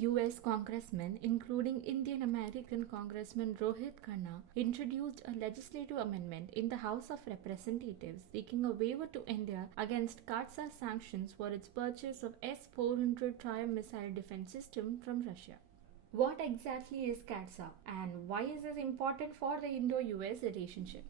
US congressmen, including Indian American Congressman Ro Khanna, introduced a legislative amendment in the House of Representatives seeking a waiver to India against CATSAA sanctions for its purchase of S-400 Trimf missile defense system from Russia. What exactly is CATSAA and why is this important for the Indo-US relationship?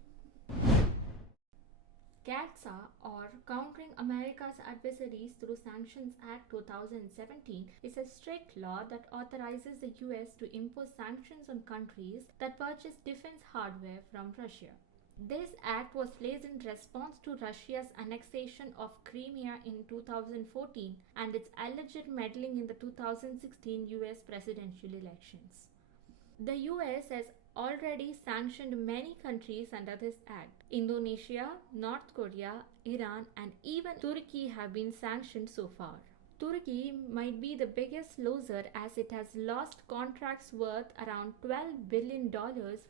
CATSAA, or Countering America's Adversaries Through Sanctions Act 2017, is a strict law that authorizes the US to impose sanctions on countries that purchase defense hardware from Russia. This act was placed in response to Russia's annexation of Crimea in 2014 and its alleged meddling in the 2016 US presidential elections. The US has already sanctioned many countries under this act. Indonesia, North Korea, Iran, and even Turkey have been sanctioned so far. Turkey might be the biggest loser as it has lost contracts worth around $12 billion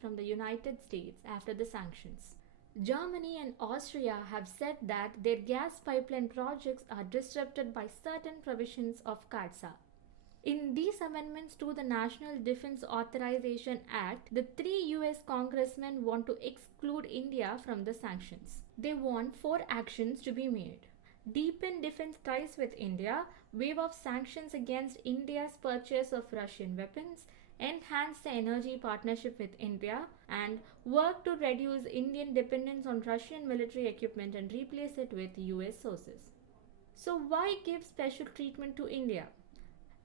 from the United States after the sanctions. Germany and Austria have said that their gas pipeline projects are disrupted by certain provisions of CATSAA. In these amendments to the National Defense Authorization Act, the 3 US congressmen want to exclude India from the sanctions. They want 4 actions to be made: deepen defense ties with India, waive off sanctions against India's purchase of Russian weapons, enhance the energy partnership with India, and work to reduce Indian dependence on Russian military equipment and replace it with US sources. So why give special treatment to India?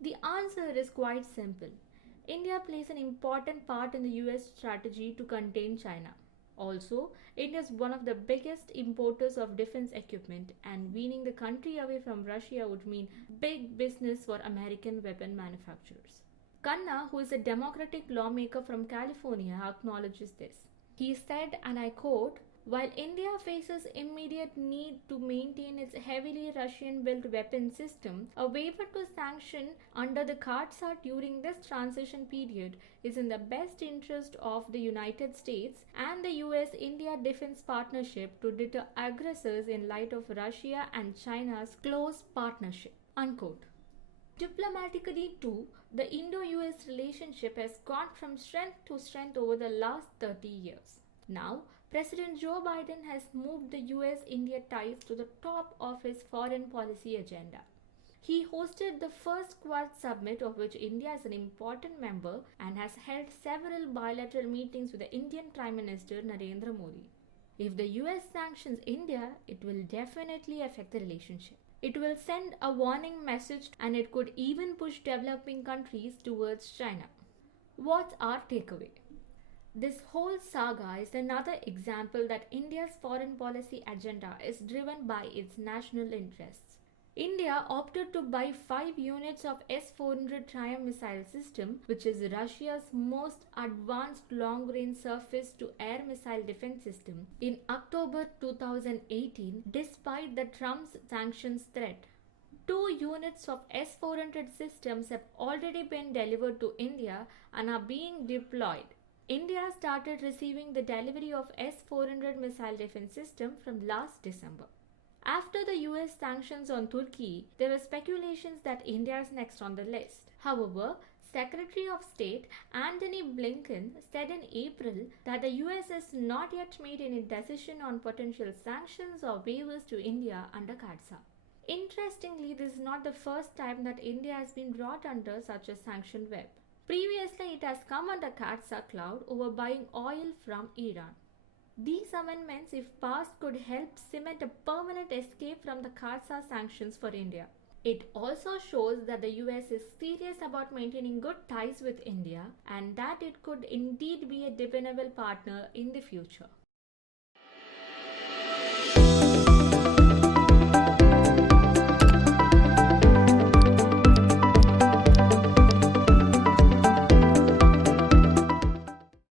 The answer is quite simple. India plays an important part in the US strategy to contain China. Also, India is one of the biggest importers of defense equipment, and weaning the country away from Russia would mean big business for American weapon manufacturers. Khanna, who is a Democratic lawmaker from California, acknowledges this. He said, and I quote, "While India faces immediate need to maintain its heavily Russian-built weapon system, a waiver to sanction under the CAATSA during this transition period is in the best interest of the United States and the US-India defense partnership to deter aggressors in light of Russia and China's close partnership." Unquote. Diplomatically too, the Indo-US relationship has gone from strength to strength over the last 30 years. Now, President Joe Biden has moved the US-India ties to the top of his foreign policy agenda. He hosted the first Quad summit, of which India is an important member, and has held several bilateral meetings with the Indian Prime Minister Narendra Modi. If the US sanctions India, it will definitely affect the relationship. It will send a warning message, and it could even push developing countries towards China. What's our takeaway? This whole saga is another example that India's foreign policy agenda is driven by its national interests. India opted to buy 5 units of S-400 Trimf missile system, which is Russia's most advanced long-range surface-to-air missile defense system, in October 2018, despite the Trump's sanctions threat. 2 units of S-400 systems have already been delivered to India and are being deployed. India started receiving the delivery of S-400 missile defense system from last December. After the US sanctions on Turkey, there were speculations that India is next on the list. However, Secretary of State Antony Blinken said in April that the US has not yet made any decision on potential sanctions or waivers to India under CATSA. Interestingly, this is not the first time that India has been brought under such a sanction web. Previously, it has come under CATSA cloud over buying oil from Iran. These amendments, if passed, could help cement a permanent escape from the CATSA sanctions for India. It also shows that the US is serious about maintaining good ties with India and that it could indeed be a dependable partner in the future.